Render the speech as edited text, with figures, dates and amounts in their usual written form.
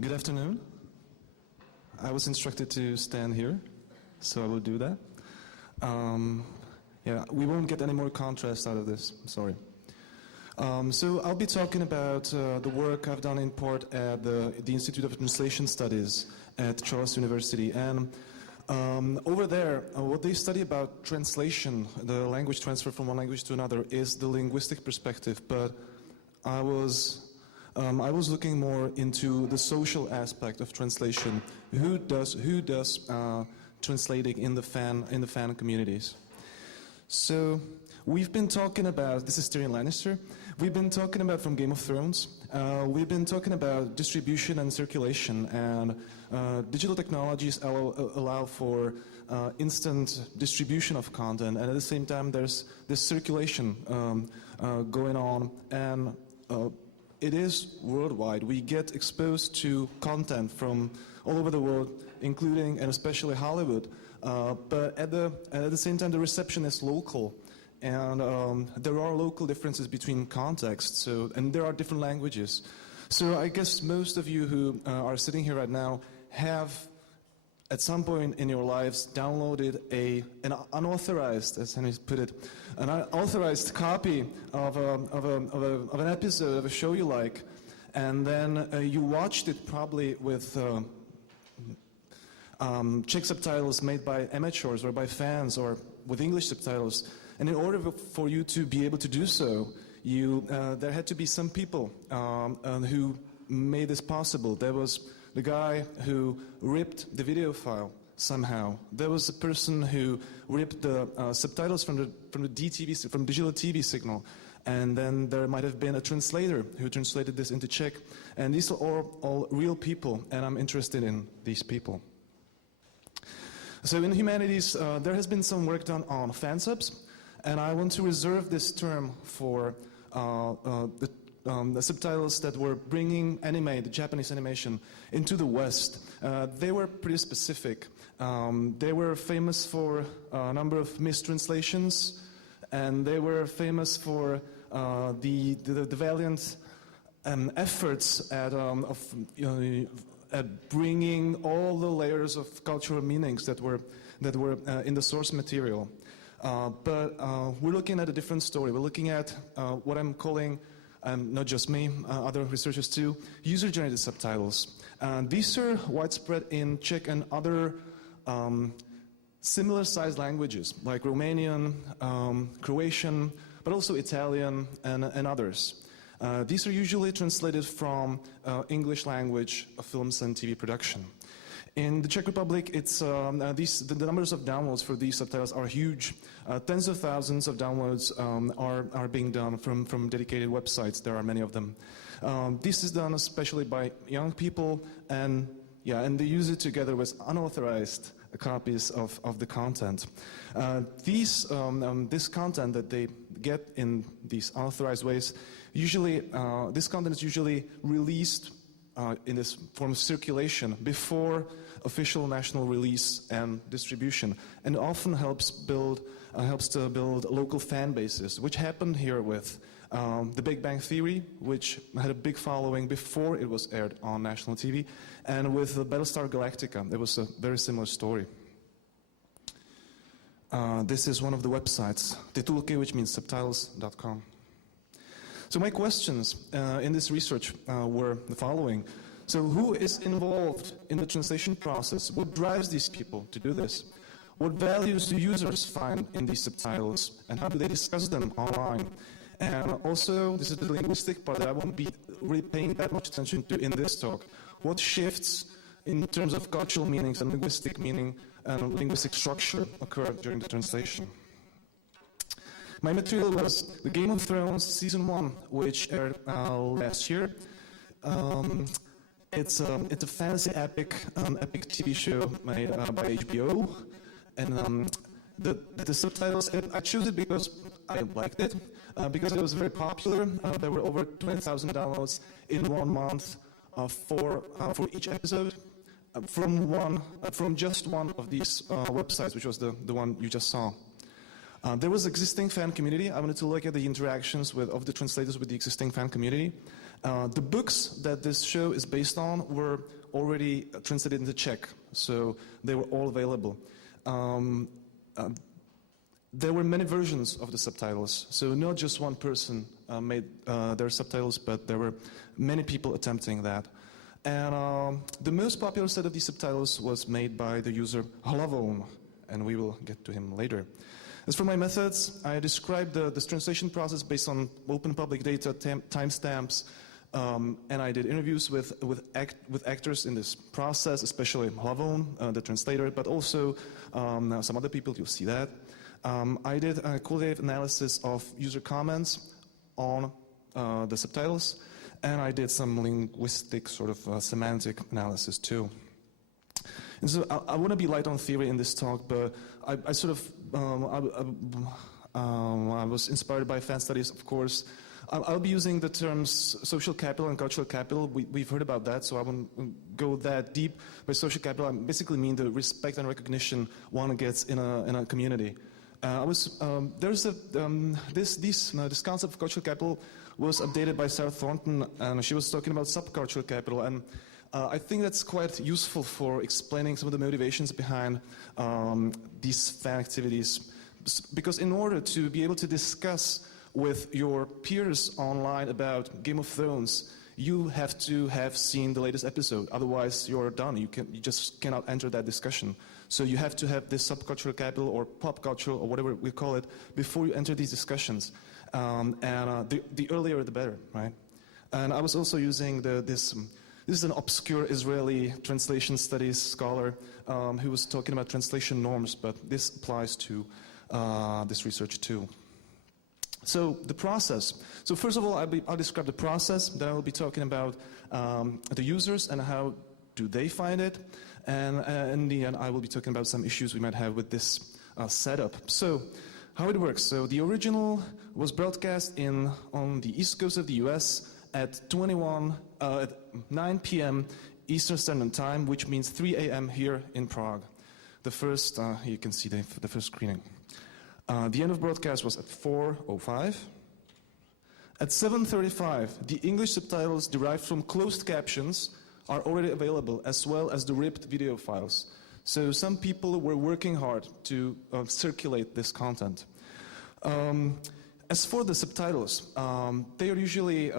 Good afternoon. I was instructed to stand here, so I will do that. Yeah, we won't get any more contrast out of this, sorry. So I'll be talking about the work I've done in part at the Institute of Translation Studies at Charles University. And over there, what they study about translation, the language transfer from one language to another, is the linguistic perspective. But I was looking more into the social aspect of translation. Who does translating in the fan communities? So we've been talking about, this is Tyrion Lannister, we've been talking about from Game of Thrones, we've been talking about distribution and circulation, and digital technologies allow for instant distribution of content, and at the same time there's this circulation going on, and it is worldwide. We get exposed to content from all over the world, including and especially Hollywood. But at the same time, the reception is local, and there are local differences between contexts. And there are different languages. So I guess most of you who are sitting here right now have, at some point in your lives, downloaded an unauthorized, as Henry put it, an unauthorized copy of an episode of a show you like, and then you watched it probably with Czech subtitles made by amateurs or by fans or with English subtitles. And in order for you to be able to do so, there had to be some people who made this possible. There was the guy who ripped the video file somehow. There was a person who ripped the subtitles from the DTV, from digital TV signal. And then there might have been a translator who translated this into Czech. And these are all real people, and I'm interested in these people. So in humanities, there has been some work done on fan subs, and I want to reserve this term for the subtitles that were bringing anime, the Japanese animation, into the West. They were pretty specific. They were famous for a number of mistranslations, and they were famous for the valiant efforts at bringing all the layers of cultural meanings that were in the source material. But we're looking at a different story. We're looking at what I'm calling, not just me, other researchers too, user-generated subtitles. These are widespread in Czech and other similar-sized languages, like Romanian, Croatian, but also Italian and others. These are usually translated from English language films and TV production. In the Czech Republic, the numbers of downloads for these subtitles are huge. Tens of thousands of downloads are being done from dedicated websites. There are many of them. This is done especially by young people, and they use it together with unauthorized copies of the content. This content that they get in these unauthorized ways, this content is usually released in this form of circulation before official national release and distribution, and often helps to build local fan bases, which happened here with The Big Bang Theory, which had a big following before it was aired on national TV, and with Battlestar Galactica, there was a very similar story. This is one of the websites, Titulky, which means subtitles.com. So my questions in this research were the following. So who is involved in the translation process? What drives these people to do this? What values do users find in these subtitles, and how do they discuss them online? And also, this is the linguistic part that I won't be really paying that much attention to in this talk. What shifts in terms of cultural meanings and linguistic meaning and linguistic structure occur during the translation? My material was the Game of Thrones Season 1, which aired last year. It's a fantasy epic TV show made by HBO, and the subtitles, I chose it because I liked it, because it was very popular. There were over 20,000 downloads in 1 month for each episode from just one of these websites, which was the one you just saw. There was existing fan community. I wanted to look at the interactions of the translators with the existing fan community. The books that this show is based on were already translated into Czech, so they were all available. There were many versions of the subtitles, so not just one person made their subtitles, but there were many people attempting that. And the most popular set of these subtitles was made by the user Hlavon, and we will get to him later. As for my methods, I described this translation process based on open public data, timestamps, and I did interviews with actors in this process, especially Hlavon, the translator, but also some other people, you'll see that. I did a qualitative analysis of user comments on the subtitles, and I did some linguistic sort of semantic analysis too. And so I want to be light on theory in this talk, but I was inspired by fan studies, of course. I'll be using the terms social capital and cultural capital. We've heard about that, so I won't go that deep. By social capital, I basically mean the respect and recognition one gets in a community. This concept of cultural capital was updated by Sarah Thornton, and she was talking about subcultural capital. And I think that's quite useful for explaining some of the motivations behind these fan activities. Because in order to be able to discuss with your peers online about Game of Thrones, you have to have seen the latest episode. Otherwise, you're done. You just cannot enter that discussion. So you have to have this subcultural capital or pop culture or whatever we call it before you enter these discussions. The earlier, the better, right? And I was also using this is an obscure Israeli translation studies scholar who was talking about translation norms, but this applies to this research too. So the process. So first of all, I'll describe the process. Then I will be talking about the users and how do they find it. And in the end, I will be talking about some issues we might have with this setup. So how it works. So the original was broadcast on the East Coast of the US at 9 p.m. Eastern Standard Time, which means 3 a.m. here in Prague. The first, you can see the first screening. The end of broadcast was at 4:05. At 7:35, the English subtitles derived from closed captions are already available, as well as the ripped video files. So some people were working hard to circulate this content. As for the subtitles, they're usually